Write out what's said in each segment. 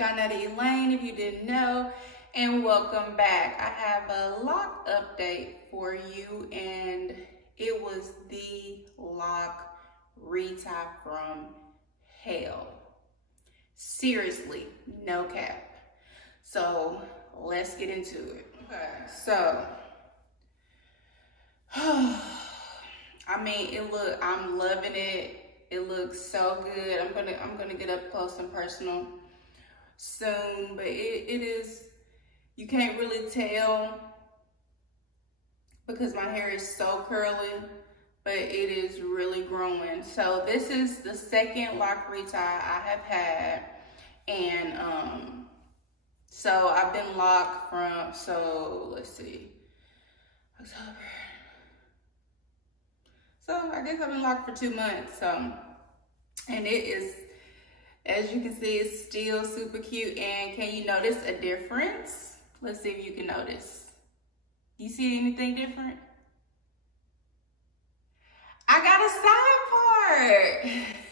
Jujava Elaine, if you didn't know, and welcome back. I have a lock update for you, and it was the lock Retie from hell. Seriously, no cap. So let's get into it. Okay, so I mean, I'm loving it. It looks so good. I'm gonna get up close and personal soon, but it is, you can't really tell because my hair is so curly, but it is really growing. So this is the second lock retie I have had, and so I've been locked from, so let's see, October. So I guess I've been locked for 2 months. So, and it is, as you can see, it's still super cute. And can you notice a difference? Let's see if you can notice. You see anything different? I got a side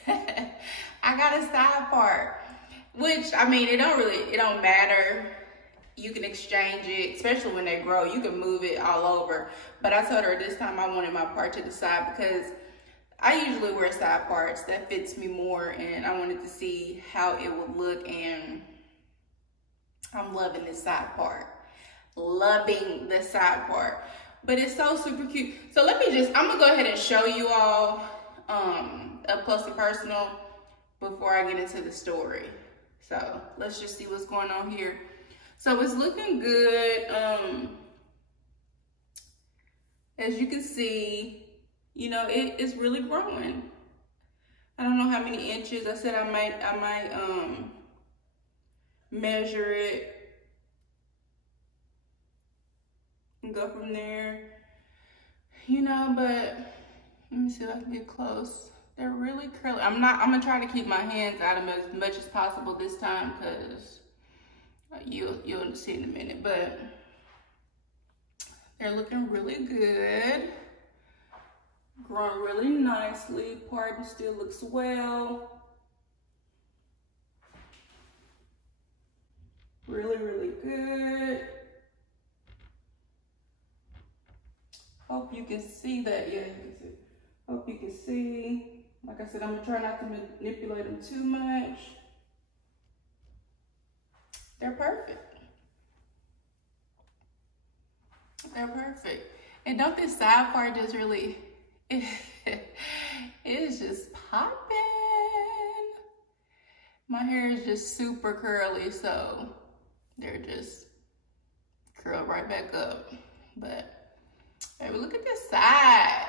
part. I got a side part, which, I mean, it don't matter. You can exchange it, especially when they grow. You can move it all over. But I told her this time I wanted my part to the side because I usually wear side parts. That fits me more, and I wanted to see how it would look, and I'm loving this side part. Loving the side part. But it's so super cute. So I'm gonna go ahead and show you all up close and personal before I get into the story. So let's just see what's going on here. So it's looking good. As you can see, you know, it's really growing. I don't know how many inches. I said I might measure it and go from there. You know, but let me see if I can get close. They're really curly. I'm gonna try to keep my hands out of them as much as possible this time, because you'll see in a minute, but they're looking really good. Growing really nicely. Parting still looks well. Really, really good. Hope you can see that. Yeah, you can see. Hope you can see. Like I said, I'm gonna try not to manipulate them too much. They're perfect. They're perfect. And don't this side part just really, it's just popping. My hair is just super curly, so they're just curl right back up. But baby, look at this side.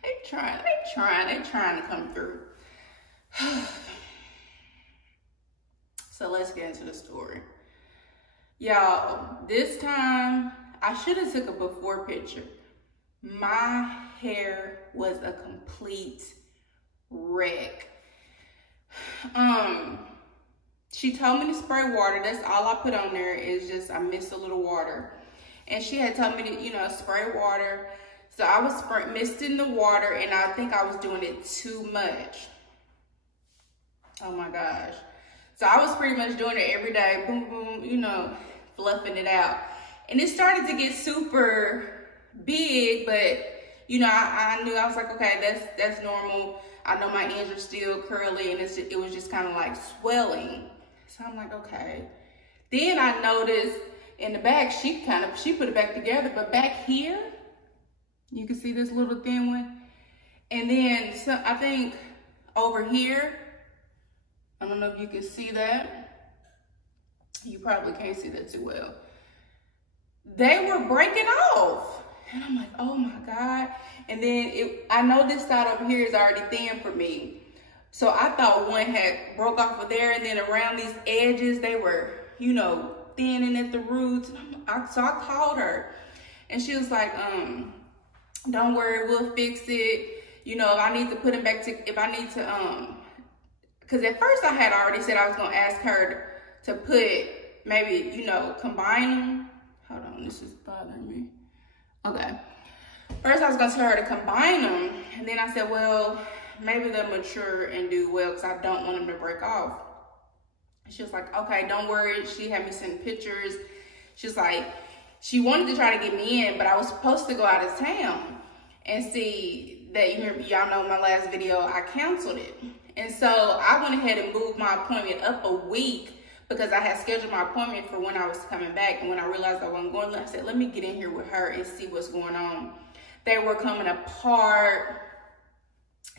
They trying to come through. So let's get into the story. Y'all, this time, I should have took a before picture. My hair was a complete wreck. She told me to spray water. That's all I put on there, is just I mixed a little water. And she had told me to, you know, spray water. So I was misting the water, and I think I was doing it too much. Oh my gosh. So I was pretty much doing it every day, boom, boom, you know, fluffing it out. And it started to get super big, but, you know, I knew, I was like, okay, that's normal. I know my ends are still curly, and it was just kind of like swelling. So I'm like, okay. Then I noticed in the back, she put it back together, but back here, you can see this little thin one. And then I think over here, I don't know if you can see that. You probably can't see that too well. They were breaking off. And I'm like, oh my God. And then I know this side over here is already thin for me. So I thought one had broke off of there, and then around these edges, they were, you know, thinning at the roots. So I called her, and she was like, don't worry, we'll fix it. You know, if I need to put them back to, because at first I had already said I was going to ask her to put, maybe, you know, combine them. Hold on, this is bothering me. Okay. First I was going to tell her to combine them. And then I said, well, maybe they'll mature and do well, because I don't want them to break off. She was like, okay, don't worry. She had me send pictures. She's like, she wanted to try to get me in, but I was supposed to go out of town. And see, that y'all know my last video, I canceled it. And so I went ahead and moved my appointment up a week because I had scheduled my appointment for when I was coming back. And when I realized I wasn't going, I said, let me get in here with her and see what's going on. They were coming apart.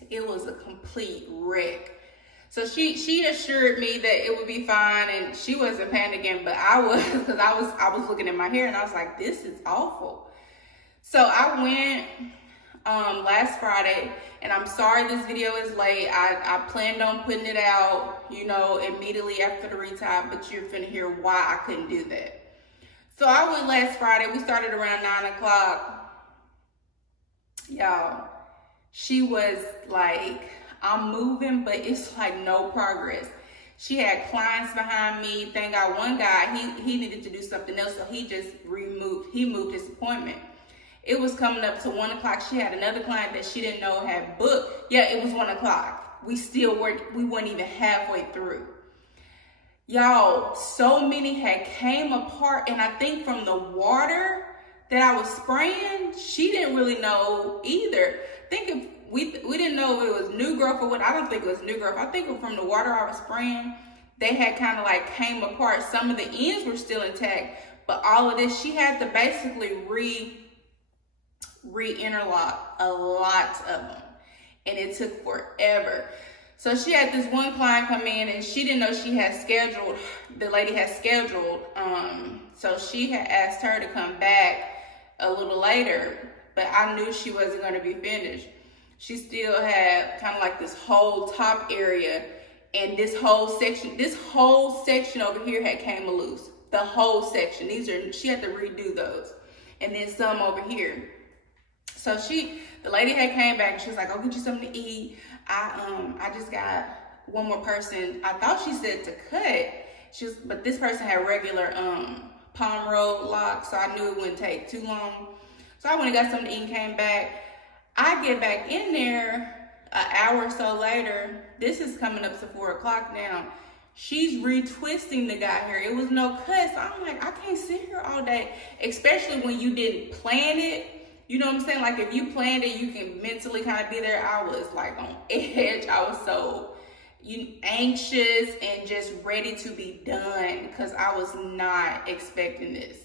It was a complete wreck. So she assured me that it would be fine, and she wasn't panicking, but I was, because I was looking at my hair and I was like, this is awful. So I went last Friday, and I'm sorry this video is late. I planned on putting it out, you know, immediately after the retie, but you're finna hear why I couldn't do that. So I went last Friday. We started around 9 o'clock. Y'all, she was like, I'm moving, but it's like no progress. She had clients behind me. Thank God one guy, he needed to do something else, so he just moved his appointment. It was coming up to 1 o'clock. She had another client that she didn't know had booked. Yeah, it was 1 o'clock. We weren't even halfway through. Y'all, so many had came apart, and I think from the water that I was spraying, she didn't really know either. We didn't know if it was new growth or what. I don't think it was new growth. I think from the water I was spraying, they had kind of like came apart. Some of the ends were still intact, but all of this, she had to basically re-interlock a lot of them, and it took forever. So she had this one client come in, and she didn't know she had scheduled, the lady had scheduled, so she had asked her to come back a little later, but I knew she wasn't going to be finished. She still had kind of like this whole top area, and this whole section over here had came loose. The whole section. She had to redo those, and then some over here. So the lady had came back, and she was like, "I'll get you something to eat. I just got one more person." I thought she said to cut. But this person had regular palm roll locks, so I knew it wouldn't take too long. So I went and got something to eat and came back. I get back in there an hour or so later. This is coming up to 4 o'clock now. She's retwisting the guy hair. It was no cuts. I'm like, I can't sit here all day, especially when you didn't plan it. You know what I'm saying? Like, if you planned it, you can mentally kind of be there. I was like on edge. I was so anxious and just ready to be done because I was not expecting this.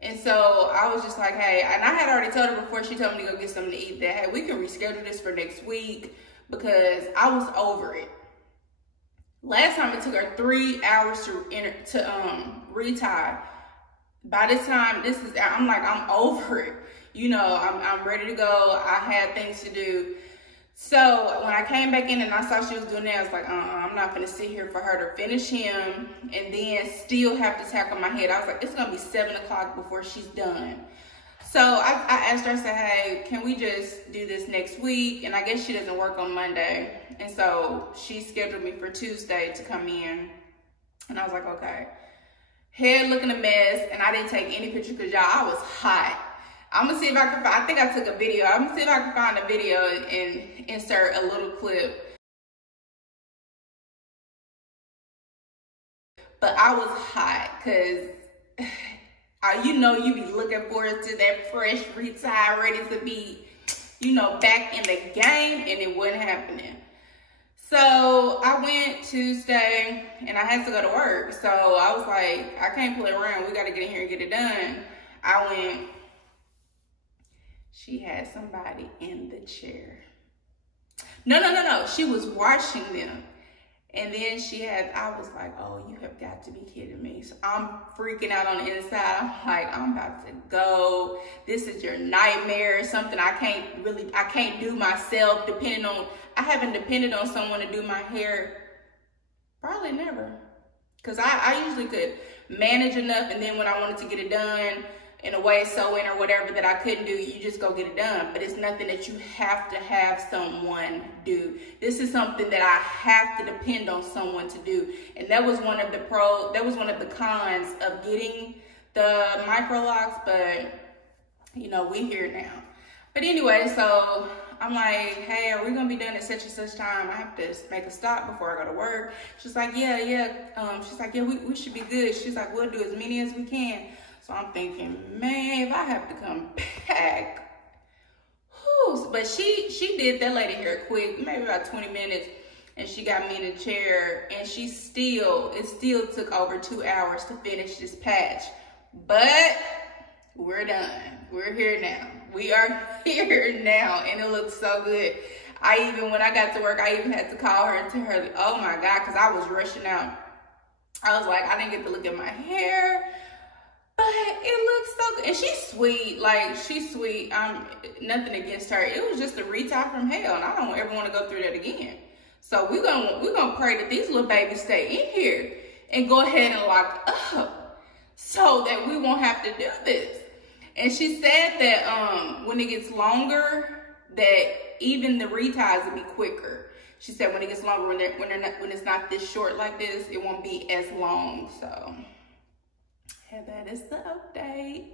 And so I was just like, hey, and I had already told her before she told me to go get something to eat that, hey, we can reschedule this for next week because I was over it. Last time it took her 3 hours to retie. By this time, I'm like, I'm over it. You know, I'm ready to go. I had things to do. So when I came back in and I saw she was doing that, I was like, I'm not gonna sit here for her to finish him and then still have to tackle my head. I was like, it's gonna be 7 o'clock before she's done. So I asked her, I said, hey, can we just do this next week? And I guess she doesn't work on Monday. And so she scheduled me for Tuesday to come in. And I was like, okay. Head looking a mess, and I didn't take any pictures because y'all, I was hot. I'm gonna see if I can find, I think I took a video. I'm gonna see if I can find a video and insert a little clip. But I was hot because, you know, you be looking forward to that fresh retie, ready to be, you know, back in the game, and it wasn't happening. So I went Tuesday, and I had to go to work. So I was like, I can't play around. We got to get in here and get it done. I went. She had somebody in the chair. No. She was washing them. And then I was like, oh, you have got to be kidding me. So I'm freaking out on the inside. I'm like, I'm about to go. This is your nightmare. Something I can't do myself, I haven't depended on someone to do my hair. Probably never. Because I usually could manage enough, and then when I wanted to get it done, in a way, sew-in or whatever that I couldn't do, you just go get it done. But it's nothing that you have to have someone do. This is something that I have to depend on someone to do. And that was one of the cons of getting the Microlocs, but you know, we here now. But anyway, so I'm like, hey, are we gonna be done at such and such time? I have to make a stop before I go to work. She's like, yeah. She's like, yeah, we should be good. She's like, we'll do as many as we can. So I'm thinking, man, if I have to come back, whew. But she did that lady hair quick, maybe about 20 minutes, and she got me in a chair, and it still took over 2 hours to finish this patch. But we're done. We're here now. We are here now, and it looks so good. When I got to work, I even had to call her and tell her, oh my God, because I was rushing out. I was like, I didn't get to look at my hair, but it looks so good. And she's sweet, like, she's sweet. Nothing against her. It was just a Retie from hell, and I don't ever want to go through that again. So we're gonna pray that these little babies stay in here and go ahead and lock up so that we won't have to do this. And she said that when it gets longer, that even the reties will be quicker. She said when it gets longer, when it's not this short like this, it won't be as long. So yeah, that is the update.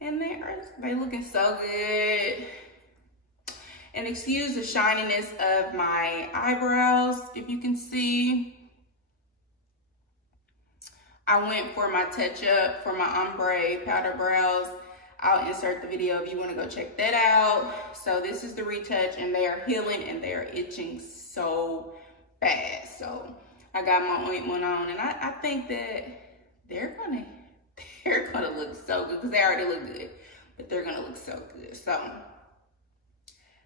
And they're looking so good. And excuse the shininess of my eyebrows, if you can see. I went for my touch up for my ombre powder brows. I'll insert the video if you want to go check that out. So this is the retouch, and they are healing and they are itching so bad. So I got my ointment on, and I think that they're gonna look so good, because they already look good, but they're gonna look so good. So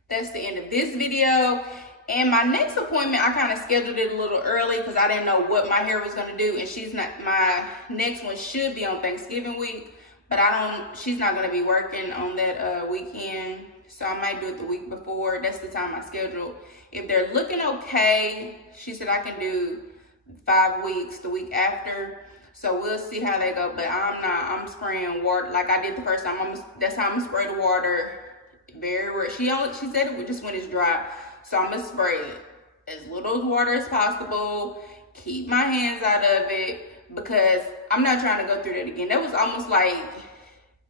that's the end of this video. And my next appointment, I kind of scheduled it a little early because I didn't know what my hair was gonna do. And my next one should be on Thanksgiving week, but she's not gonna be working on that weekend. So I might do it the week before. That's the time I scheduled. If they're looking okay, she said I can do 5 weeks the week after. So we'll see how they go. But I'm spraying water like I did the first time. That's how I'm gonna spray the water. Very rare. She said it would just when it's dry. So I'm gonna spray it as little water as possible. Keep my hands out of it, because I'm not trying to go through that again. That was almost like,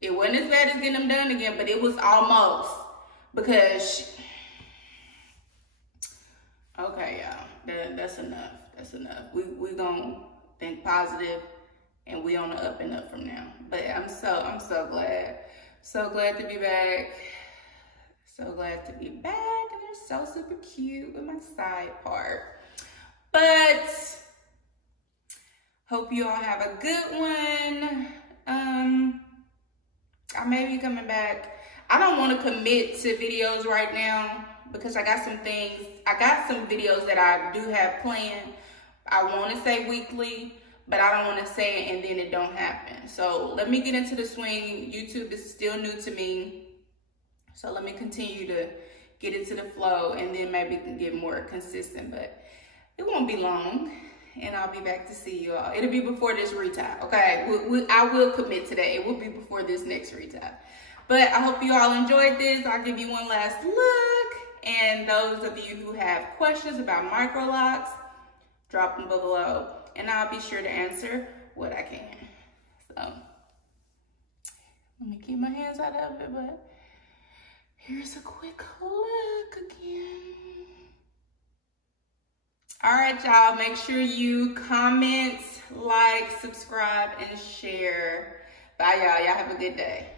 it wasn't as bad as getting them done again, but it was almost, because okay, y'all, that's enough. That's enough. We gonna think positive, and we on the up and up from now. But I'm so glad. So glad to be back. So glad to be back, and they're so super cute with my side part. But hope you all have a good one. I may be coming back. I don't want to commit to videos right now because I got some videos that I do have planned. I want to say weekly, but I don't want to say it and then it don't happen. So let me get into the swing. YouTube is still new to me. So let me continue to get into the flow, and then maybe can get more consistent, but it won't be long, and I'll be back to see you all. It'll be before this Retie, okay? I will commit to that. It will be before this next Retie. But I hope you all enjoyed this. I'll give you one last look, and those of you who have questions about Microlocs, drop them below, and I'll be sure to answer what I can. So let me keep my hands out of it, but here's a quick look again. All right, y'all, make sure you comment, like, subscribe, and share. Bye, y'all. Y'all have a good day.